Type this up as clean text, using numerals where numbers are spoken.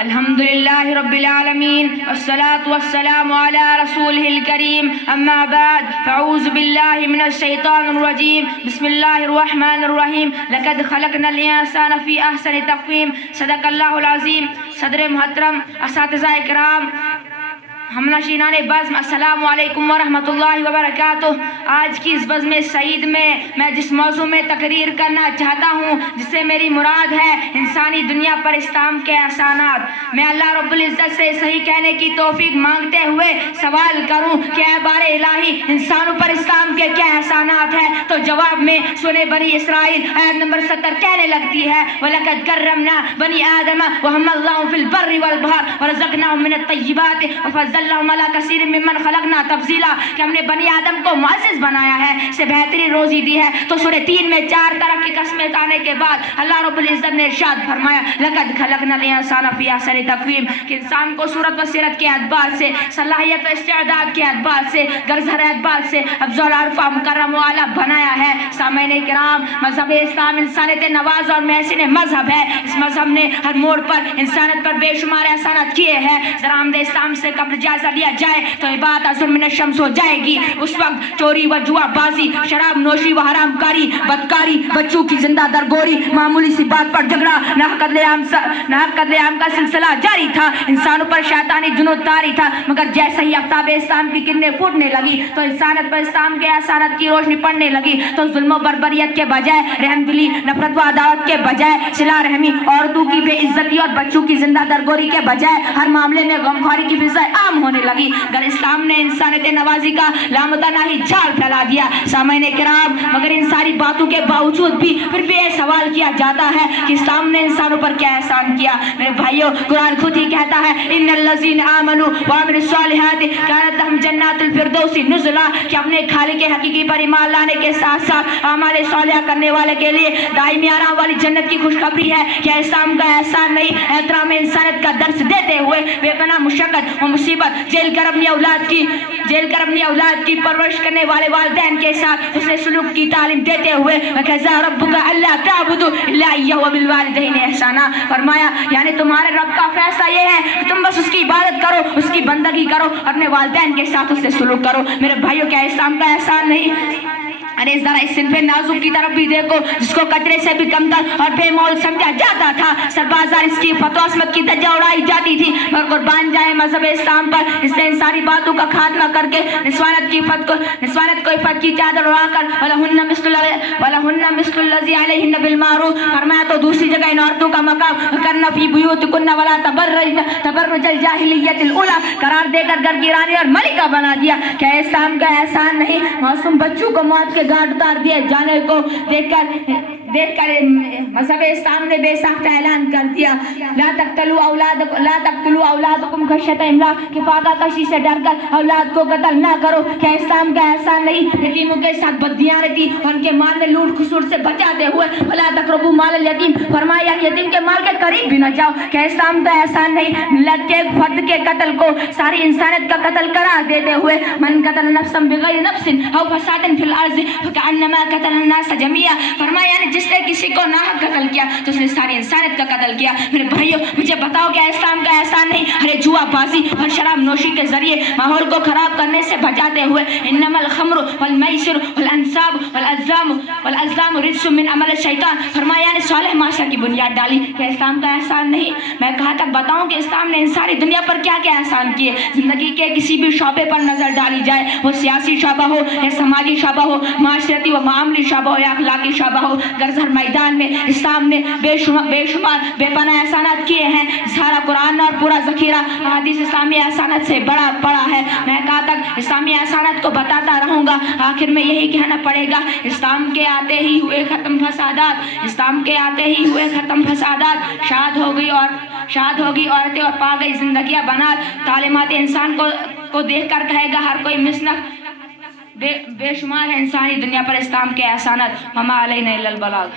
الحمدللہ رب العالمین والصلاة والسلام علی رسولہ الکریم اما بعد فاعوذ باللہ من الشیطان الرجیم بسم اللہ الرحمن الرحیم لقد خلقنا الانسان فی احسن تقویم صدق اللہ العظیم۔ صدر محترم، اساتذہ اکرام، ہم نشینان بزم، السلام علیکم ورحمۃ اللہ وبرکاتہ۔ آج کی اس بزم سعید میں جس موضوع میں تقریر کرنا چاہتا ہوں، جس سے میری مراد ہے انسانی دنیا پر اسلام کے احسانات، میں اللہ رب العزت سے صحیح کہنے کی توفیق مانگتے ہوئے سوال کروں کہ اے بار الہی انسانوں پر اسلام کے کیا احسانات ہیں، تو جواب میں سورہ بنی اسرائیل آیت نمبر 70 کہنے لگتی ہے وَلَقَدْ كَرَّمْنَا بَنِي آدَمَ وَحَمَلْنَاهُمْ فِي الْبَرِّ وَالْبَحْرِ وَرَزَقْنَاهُم مِّنَ الطَّيِّبَاتِ وَفَضَّلْنَاهُمْ عَلَىٰ كَثِيرٍ مِّمَّنْ خَلَقْنَا تَفْضِيلًا، کہ ہم نے بنی آدم کو معزز بنایا ہے، اسے بہترین روزی دی ہے۔ تو سورہ 3 میں 4 طرح کی قسمیں آنے کے بعد اللہ رب العزت نے ارشاد فرمایا لَقَدْ خَلَقْنَا الْإِنسَانَ فِي أَحْسَنِ تَقْوِيمٍ، کہ انسان کو صورت و سیرت کے اعتبار سے، صلاحیت و استعداد کے اعتبار سے، غرض ہر اعتبار سے افضل عرفہ مکرم و اعلیٰ بنایا ہے۔ سامعین کرام، مذہب اسلام انسانیت نواز اور محسن مذہب ہے۔ اس مذہب نے ہر موڑ پر انسانیت پر بے شمار احسانات کیے ہیں۔ ذرا ہم اسلام سے قبل جائزہ لیا جائے تو عبادت ظلم من الشمس ہو جائے گی۔ اس وقت چوری و جوا بازی، شراب نوشی و حرام کاری، بدکاری، بچوں کی زندہ درگوری، معمولی سی بات پر جھگڑا، ناحق قتل عام کا سلسلہ جاری تھا۔ انسانوں پر شیطانی جنون طاری تھا، مگر جیسے ہی آفتاب اسلام کی کرنیں پھوٹنے لگی تو انسانیت پر اسلام کے احسانات کی روشنی پڑنے لگی، تو ظلم و بربریت کے بجائے رحم دلی، نفرت و عداوت کے بجائے صلہ رحمی، عورتوں کی بے عزتی اور بچوں کی زندہ درگوری کے بجائے ہر معاملے میں غمخواری کی فضا عام ہونے لگی۔ اگر اسلام نے انسانیت نوازی کا لامتناہی جال پھیلا دیا۔ سامعین کرام، مگر ان ساری باتوں کے باوجود بھی پھر بھی یہ سوال کیا جاتا ہے کہ اسلام نے انسانوں پر کیا احسان کیا۔ میرے بھائیوں، قرآن خود ہی کہتا ہے ان الذین آمنوا وعملوا الصالحات کانت لهم جنات الفردوس نزلا، کہ اپنے خالق حقیقی پر ایمان لانے کے ساتھ ساتھ اعمال صالحہ کرنے والے کے لیے دائمی آرام والی جنت کی خوشخبری ہے۔ کیا اسلام کا احسان نہیں؟ احترام انسانیت کا درس دیتے ہوئے بے پناہ مشقت و مصیبت جیل کر اپنی اولاد کی پرورش کرنے والے والدین کے ساتھ اس نے سلوک کی تعلیم دیتے ہوئے وَقَضَىٰ رَبُّكَ أَلَّا تَعْبُدُوا إِلَّا إِيَّاهُ وَبِالْوَالِدَيْنِ إِحْسَانًا، فرمایا یعنی تمہارے رب کا فیصلہ یہ ہے کہ تم بس اس کی عبادت کرو، اس کی بندگی کرو، اپنے والدین کے ساتھ اس سے سلوک کرو۔ میرے بھائیوں، کیا اسلام کا احسان نہیں؟ ارے ذرا اس صنف نازک کی طرف بھی دیکھو، جس کو کچرے سے بھی کمتر اور بے مول سمجھا جاتا تھا، سربازار اس کی فتویٰ عصمت کی دھجیاں اڑائی جاتی تھی، اور قربان جائے مذہب اسلام پر اس نے ان ساری باتوں کا خاتمہ کر کے نسوانت کو عفت کی چادر اڑا کر وَلَهُنَّ مِثْلُ الَّذِي عَلَيْهِنَّ بِالْمَعْرُوفِ، فرمایا تو دوسری جگہ ان عورتوں کا مقام وَقَرْنَ فِي بُيُوتِكُنَّ وَلَا تَبَرَّجْنَ الْجَاهِلِيَّةِ الْأُولَىٰ قرار دے کر گھر کی رانی اور ملکہ بنا دیا۔ کیا اسلام کا احسان نہیں؟ معصوم بچوں کو موت کے گھاٹ اتار دیے جانے کو دیکھ کر مذہب اسلام نے بے ساختہ اعلان کر دیا لا تقتلوا اولادکم خشیۃ املاق، کہ فاقہ کشی سے ڈر کر اولاد کو قتل نہ کرو۔ کیا اسلام کا احسان نہیں؟ یتیموں کے ساتھ بددیانتی اور ان کے مال میں لوٹ کھسوٹ سے بچاتے ہوئے ولا تقربوا مال الیتیم، فرمایا یتیم کے مال کے قریب بھی نہ جاؤ۔ کیا اسلام کا احسان نہیں؟ ملت کے ایک فرد کے قتل کو ساری انسانیت کا قتل قرار دیتے ہوئے من قتل نفسا بغیر نفس او فساد فی الارض فکأنما قتل الناس جميعا، فرمایا یعنی جس نے کسی کو ناحق قتل کیا تو اس نے ساری انسانیت کا قتل کیا۔ میرے بھائیوں، مجھے بتاؤ کیا اسلام کا احسان نہیں؟ ہر جوا بازی اور شراب نوشی کے ذریعے ماحول کو خراب کرنے سے بچاتے ہوئے انما الخمر والمیسر والانصاب والازلام رجس من عمل الشیطان، فرمایا یعنی صالح معاشرہ کی بنیاد ڈالی۔ کیا اسلام کا احسان نہیں؟ میں کہاں تک بتاؤں کہ اسلام نے انسانی دنیا پر کیا کیا احسان کیے۔ زندگی کے کسی بھی شعبے پر نظر ڈالی جائے، وہ سیاسی شعبہ ہو یا سماجی شعبہ ہو، معاشرتی و معاملی شعبہ ہو یا اخلاقی شعبہ ہو، غرض ہر میدان میں اسلام نے بے شمار بے پناہ احسانات کیے ہیں۔ سارا قرآن اور پورا ذخیرہ حدیث اسلامی احسانات سے بڑا پڑا ہے۔ میں کہاں تک اسلامی احسانات کو بتاتا رہوں گا، آخر میں یہی کہنا پڑے گا اسلام کے آتے ہی ہوئے ختم فسادات، اسلام کے آتے ہی ہوئے ختم فسادات، شاد ہوگی عورتیں اور پا گئی زندگیاں بنات۔ تعلیمات انسان کو دیکھ کر کہے گا ہر کوئی مسنک بے شمار ہے انسانی دنیا پر اسلام کے احسانات، وما علینا الا البلاغ۔